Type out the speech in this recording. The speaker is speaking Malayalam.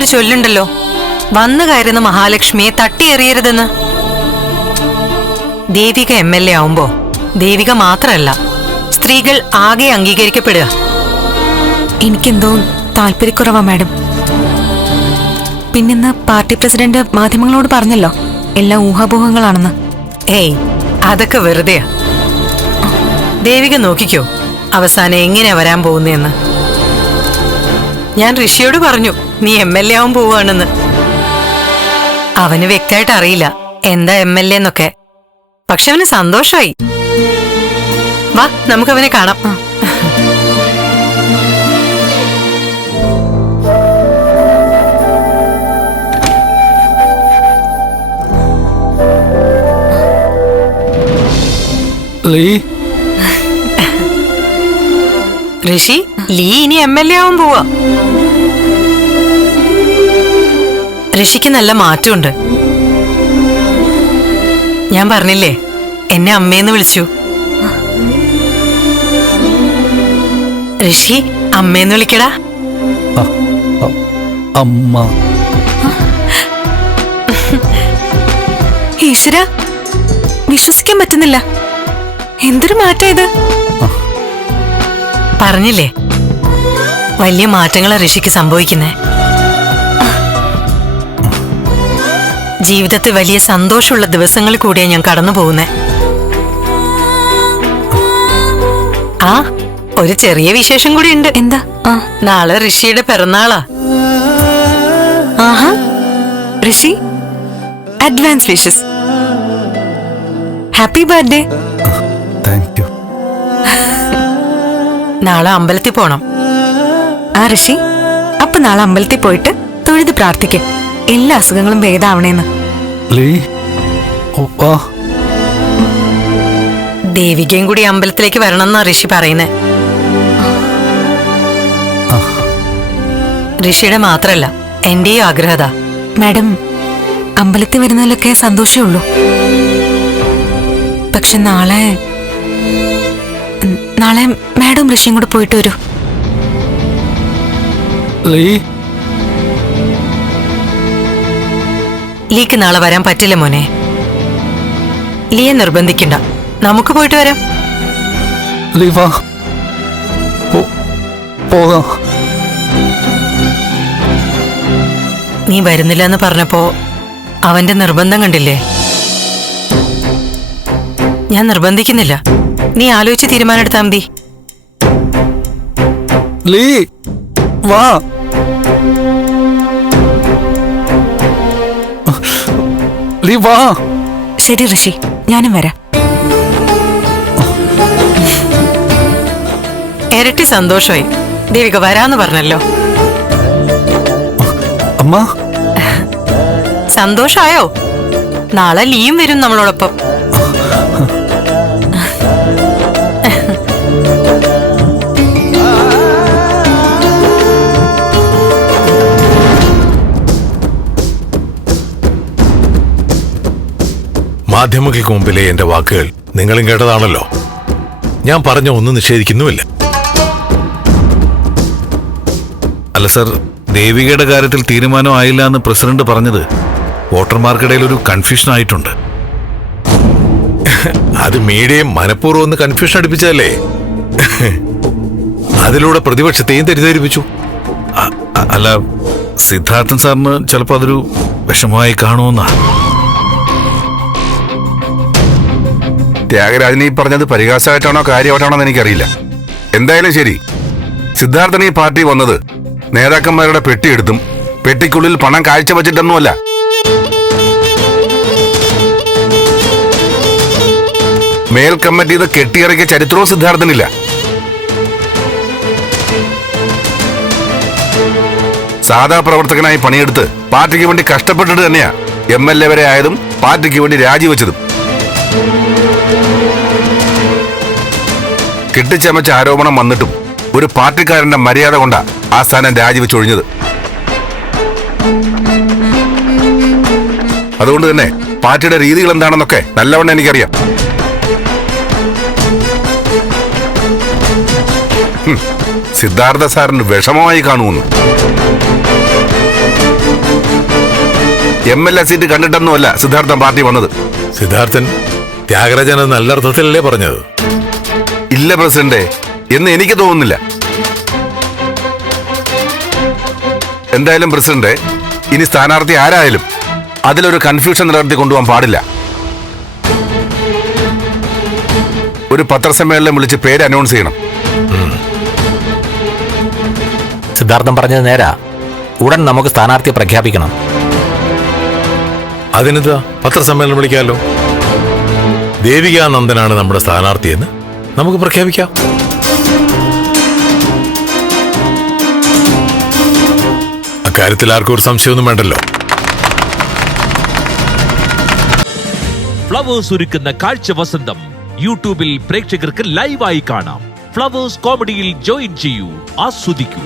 ഒരു ചൊല്ലുണ്ടല്ലോ, വന്നു കയറുന്ന മഹാലക്ഷ്മിയെ തട്ടിയെറിയരുതെന്ന്. ദേവിക MLA ആവുമ്പോ ദേവിക മാത്രമല്ല, സ്ത്രീകൾ ആകെ അംഗീകരിക്കപ്പെടുക. എനിക്കെന്തോ താല്പര്യക്കുറവാ മാഡം. പിന്നിന്ന് പാർട്ടി പ്രസിഡന്റ് മാധ്യമങ്ങളോട് പറഞ്ഞല്ലോ എല്ലാം ഊഹാപോഹങ്ങളാണെന്ന്. ഏയ്, അതൊക്കെ വെറുതെയാ. ദേവിക നോക്കിക്കോ അവസാനം എങ്ങനെയാ വരാൻ പോകുന്നതെന്ന്. ഞാൻ ഋഷിയോട് പറഞ്ഞു നീ MLA ആവാൻ പോവാണെന്ന്. അവന് വ്യക്തമായിട്ട് അറിയില്ല എന്താ MLA എന്നൊക്കെ. പക്ഷെ അവന് സന്തോഷമായി. വാ, നമുക്കവനെ കാണാം. ഋഷി, ലീ ഇനി MLA ആവാൻ പോവാ. ഋഷിക്ക് നല്ല മാറ്റമുണ്ട്. ഞാൻ പറഞ്ഞില്ലേ എന്നെ അമ്മേന്ന് വിളിച്ചു. ഋഷി, അമ്മേന്ന് വിളിക്കടാ. അമ്മ. ഈശ്വര, വിശ്വസിക്കാൻ പറ്റുന്നില്ല. എന്തൊരു മാറ്റാ ഇത്. പറഞ്ഞില്ലേ വലിയ മാറ്റങ്ങളാ ഋഷിക്ക് സംഭവിക്കുന്നേ. ജീവിതത്തിൽ വലിയ സന്തോഷമുള്ള ദിവസങ്ങൾ കൂടിയാ ഞാൻ കടന്നു പോകുന്നേ. ആ, ഒരു ചെറിയ വിശേഷം കൂടി ഉണ്ട്. എന്താ? നാളെ ഋഷിയുടെ പിറന്നാളാ. ആഹാ, Rishi, advance wishes. Happy birthday. Thank you. നാളെ അമ്പലത്തിൽ പോണം. ആ ഋഷി, അപ്പൊ നാളെ അമ്പലത്തിൽ പോയിട്ട് തൊഴുത് പ്രാർത്ഥിക്കും എല്ലാ അസുഖങ്ങളും ഭേദാവണേന്ന്. ദേവികയും കൂടി അമ്പലത്തിലേക്ക് വരണമെന്നാ ഋഷി പറയുന്നേ. ഋഷിയുടെ മാത്രല്ല എന്റെയും ആഗ്രഹത. മാഡം, അമ്പലത്തിൽ വരുന്നതിലൊക്കെ സന്തോഷമേ ഉള്ളൂ. പക്ഷെ നാളെ മാഡം ഋഷിയും കൂടെ പോയിട്ട് വരൂ. ലീക്ക് നാളെ വരാൻ പറ്റില്ല മോനെ. ലീയെ നിർബന്ധിക്കണ്ട, നമുക്ക് പോയിട്ട് വരാം. നീ വരുന്നില്ല എന്ന് പറഞ്ഞപ്പോ അവന്റെ നിർബന്ധം കണ്ടില്ലേ. ഞാൻ നിർബന്ധിക്കുന്നില്ല, നീ ആലോചിച്ച് തീരുമാനം എടുത്താൽ മതി. ശരി ഋഷി, ഞാനും വരാം. ഇരട്ടി സന്തോഷമായി. ദേവിക വരാന്ന് പറഞ്ഞല്ലോ. അമ്മ, സന്തോഷായോ? നാളെ ലീയും വരും നമ്മളോടൊപ്പം. മാധ്യമങ്ങൾക്ക് മുമ്പിലെ എന്റെ വാക്കുകൾ നിങ്ങളും കേട്ടതാണല്ലോ. ഞാൻ പറഞ്ഞ ഒന്നും നിഷേധിക്കുന്നുമില്ല. അല്ല സർ, ദേവികയുടെ കാര്യത്തിൽ തീരുമാനമായില്ല എന്ന് പ്രസിഡന്റ് പറഞ്ഞത് വോട്ടർമാർക്കിടയിൽ ഒരു കൺഫ്യൂഷൻ ആയിട്ടുണ്ട്. അത് മീഡിയയും മനഃപൂർവ്വം ഒന്ന് കൺഫ്യൂഷൻ അടുപ്പിച്ചതല്ലേ. അതിലൂടെ പ്രതിപക്ഷത്തെയും തെറ്റിദ്ധരിപ്പിച്ചു. അല്ല, സിദ്ധാർത്ഥൻ സാറിന് ചിലപ്പോൾ അതൊരു വിഷമമായി കാണുമെന്നാ. ത്യാഗരാജൻ ഈ പറഞ്ഞത് പരിഹാസമായിട്ടാണോ കാര്യമായിട്ടാണോ എന്ന് എനിക്കറിയില്ല. എന്തായാലും ശരി, സിദ്ധാർത്ഥൻ ഈ പാർട്ടി വന്നത് നേതാക്കന്മാരുടെ പെട്ടിയെടുത്തും പെട്ടിക്കുള്ളിൽ പണം കാഴ്ചവെച്ചിട്ടൊന്നുമല്ല. മേൽ കമ്മിറ്റി ഇത് കെട്ടിയിറക്കിയ ചരിത്രവും സിദ്ധാർത്ഥനില്ല. സാധാ പ്രവർത്തകനായി പണിയെടുത്ത് പാർട്ടിക്ക് വേണ്ടി കഷ്ടപ്പെട്ടിട്ട് തന്നെയാ MLA വരെ ആയതും പാർട്ടിക്ക് വേണ്ടി രാജിവെച്ചതും. കെട്ടിച്ചമച്ച ആരോപണം വന്നിട്ടും ഒരു പാർട്ടിക്കാരന്റെ മര്യാദ കൊണ്ടാ ആ സ്ഥാനം രാജിവെച്ചൊഴിഞ്ഞത്. അതുകൊണ്ട് തന്നെ പാർട്ടിയുടെ രീതികൾ എന്താണെന്നൊക്കെ നല്ലവണ്ണം എനിക്കറിയാം. സിദ്ധാർത്ഥ സാറിന് വിഷമമായി കാണുമെന്ന്. MLA സീറ്റ് കണ്ടിട്ടൊന്നുമല്ല സിദ്ധാർത്ഥൻ പാർട്ടി വന്നത്. സിദ്ധാർത്ഥൻ ത്യാഗരാജൻ നല്ല അർത്ഥത്തിലല്ലേ പറഞ്ഞത്? ഇല്ല പ്രസിഡന്റ്, എന്ന് എനിക്ക് തോന്നുന്നില്ല. എന്തായാലും പ്രസിഡന്റ്, ഇനി സ്ഥാനാർത്ഥി ആരായാലും അതിലൊരു കൺഫ്യൂഷൻ നിലനിർത്തി കൊണ്ടുപോകാൻ പാടില്ല. ഒരു പത്രസമ്മേളനം വിളിച്ച് പേര് അനൗൺസ് ചെയ്യണം. സിദ്ധാർത്ഥൻ പറഞ്ഞത് നേരാ. ഉടൻ നമുക്ക് സ്ഥാനാർത്ഥിയെ പ്രഖ്യാപിക്കണം. അതിനെന്താ, പത്രസമ്മേളനം വിളിക്കാമല്ലോ. ദേവികാനന്ദനാണ് നമ്മുടെ സ്ഥാനാർത്ഥിയെന്ന് നമുക്ക് പ്രഖ്യാപിക്കാം. അക്കാര്യത്തിൽ ആർക്കും ഒരു സംശയമൊന്നും വേണ്ടല്ലോ. ഫ്ലവേഴ്സ് ഒരുക്കുന്ന കാഴ്ച വസന്തം യൂട്യൂബിൽ പ്രേക്ഷകർക്ക് ലൈവായി കാണാം. ഫ്ലവേഴ്സ് കോമഡിയിൽ ജോയിൻ ചെയ്യൂ, ആസ്വദിക്കൂ.